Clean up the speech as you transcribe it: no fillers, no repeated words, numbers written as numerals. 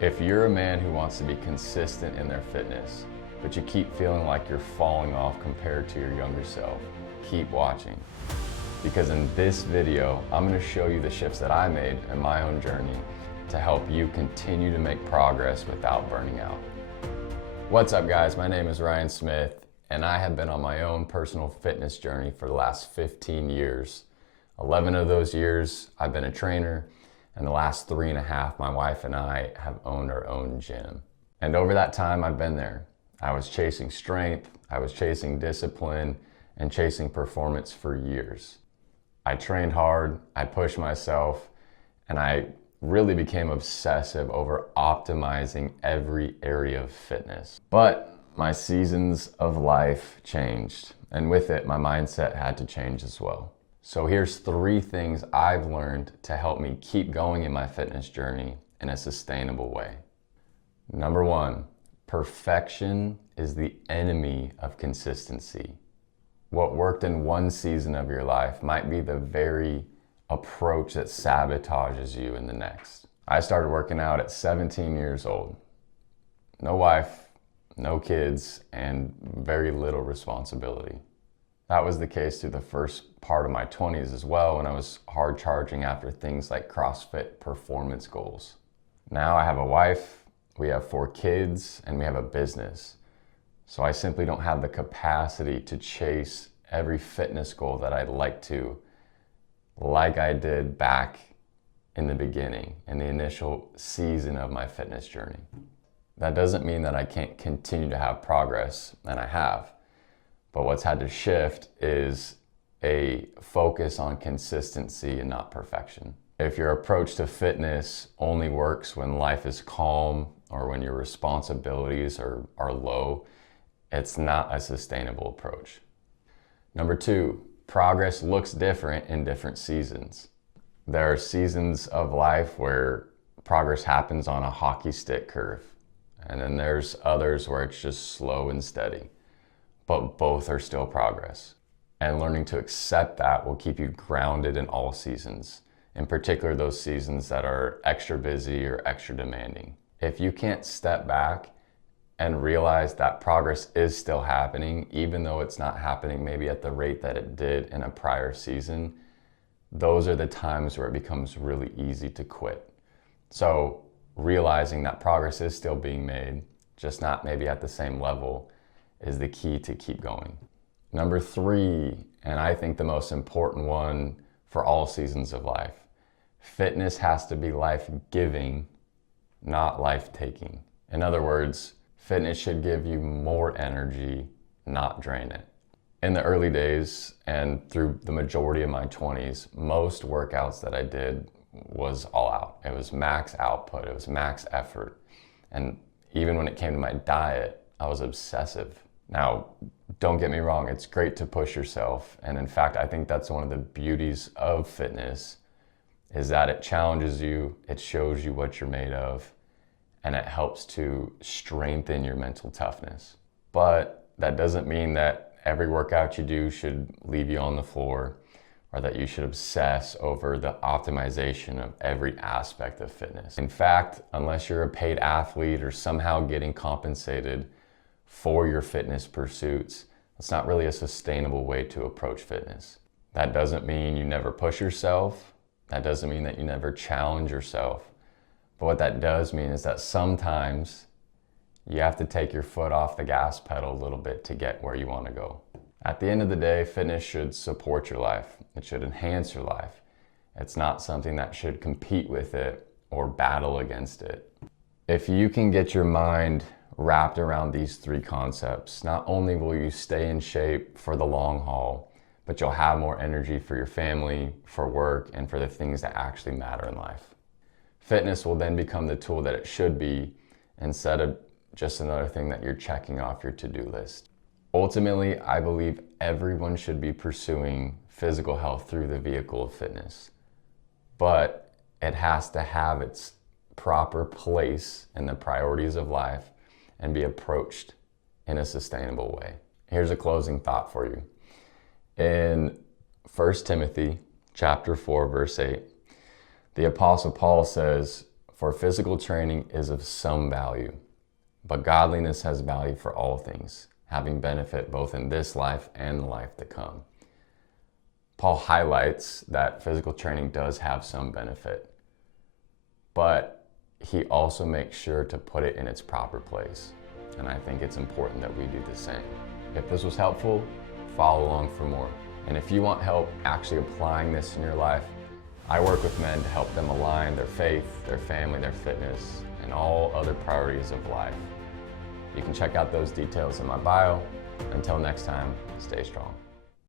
If you're a man who wants to be consistent in their fitness, but you keep feeling like you're falling off compared to your younger self, keep watching. Because in this video, I'm going to show you the shifts that I made in my own journey to help you continue to make progress without burning out. What's up guys, my name is Ryan Smith, and I have been on my own personal fitness journey for the last 15 years. 11 of those years, I've been a trainer, and the last 3.5, my wife and I have owned our own gym. And over that time, I've been there. I was chasing strength, I was chasing discipline, and chasing performance for years. I trained hard, I pushed myself, and I really became obsessive over optimizing every area of fitness. But my seasons of life changed, and with it, my mindset had to change as well. So here's 3 things I've learned to help me keep going in my fitness journey in a sustainable way. Number 1, perfection is the enemy of consistency. What worked in one season of your life might be the very approach that sabotages you in the next. I started working out at 17 years old. No wife, no kids, and very little responsibility. That was the case through the first part of my 20s as well, when I was hard charging after things like CrossFit performance goals. Now I have a wife, we have 4 kids, and we have a business. So I simply don't have the capacity to chase every fitness goal that I'd like to, like I did back in the beginning, in the initial season of my fitness journey. That doesn't mean that I can't continue to have progress, and I have. But what's had to shift is a focus on consistency and not perfection. If your approach to fitness only works when life is calm or when your responsibilities are low, it's not a sustainable approach. Number 2, progress looks different in different seasons. There are seasons of life where progress happens on a hockey stick curve, and then there's others where it's just slow and steady. But both are still progress. And learning to accept that will keep you grounded in all seasons, in particular those seasons that are extra busy or extra demanding. If you can't step back and realize that progress is still happening, even though it's not happening maybe at the rate that it did in a prior season, those are the times where it becomes really easy to quit. So realizing that progress is still being made, just not maybe at the same level, is the key to keep going. Number 3, and I think the most important one for all seasons of life, fitness has to be life-giving, not life-taking. In other words, fitness should give you more energy, not drain it. In the early days and through the majority of my 20s, most workouts that I did was all out. It was max output, it was max effort. And even when it came to my diet, I was obsessive. Now, don't get me wrong, it's great to push yourself. And in fact, I think that's one of the beauties of fitness, is that it challenges you, it shows you what you're made of, and it helps to strengthen your mental toughness. But that doesn't mean that every workout you do should leave you on the floor, or that you should obsess over the optimization of every aspect of fitness. In fact, unless you're a paid athlete or somehow getting compensated for your fitness pursuits, it's not really a sustainable way to approach fitness. That doesn't mean you never push yourself. That doesn't mean that you never challenge yourself. But what that does mean is that sometimes you have to take your foot off the gas pedal a little bit to get where you want to go. At the end of the day, fitness should support your life. It should enhance your life. It's not something that should compete with it or battle against it. If you can get your mind wrapped around these 3 concepts, not only will you stay in shape for the long haul, but you'll have more energy for your family, for work, and for the things that actually matter in life. Fitness will then become the tool that it should be, instead of just another thing that you're checking off your to-do list. Ultimately, I believe everyone should be pursuing physical health through the vehicle of fitness, but it has to have its proper place in the priorities of life and be approached in a sustainable way. Here's a closing thought for you. In 1 Timothy chapter 4, verse 8, the Apostle Paul says, For physical training is of some value, but godliness has value for all things, having benefit both in this life and the life to come. Paul highlights that physical training does have some benefit, but he also makes sure to put it in its proper place. And I think it's important that we do the same. If this was helpful, follow along for more. And if you want help actually applying this in your life, I work with men to help them align their faith, their family, their fitness, and all other priorities of life. You can check out those details in my bio. Until next time, stay strong.